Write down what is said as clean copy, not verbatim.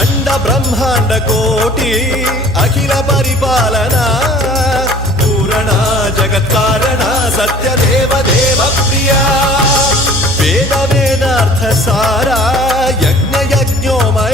अंड ब्रह्मांड कोटि अखिल परिपालना पूरणा जगत्कारणा सत्यदेव देव प्रिया वेद वेदार्थ सारा यज्ञ यज्ञोमय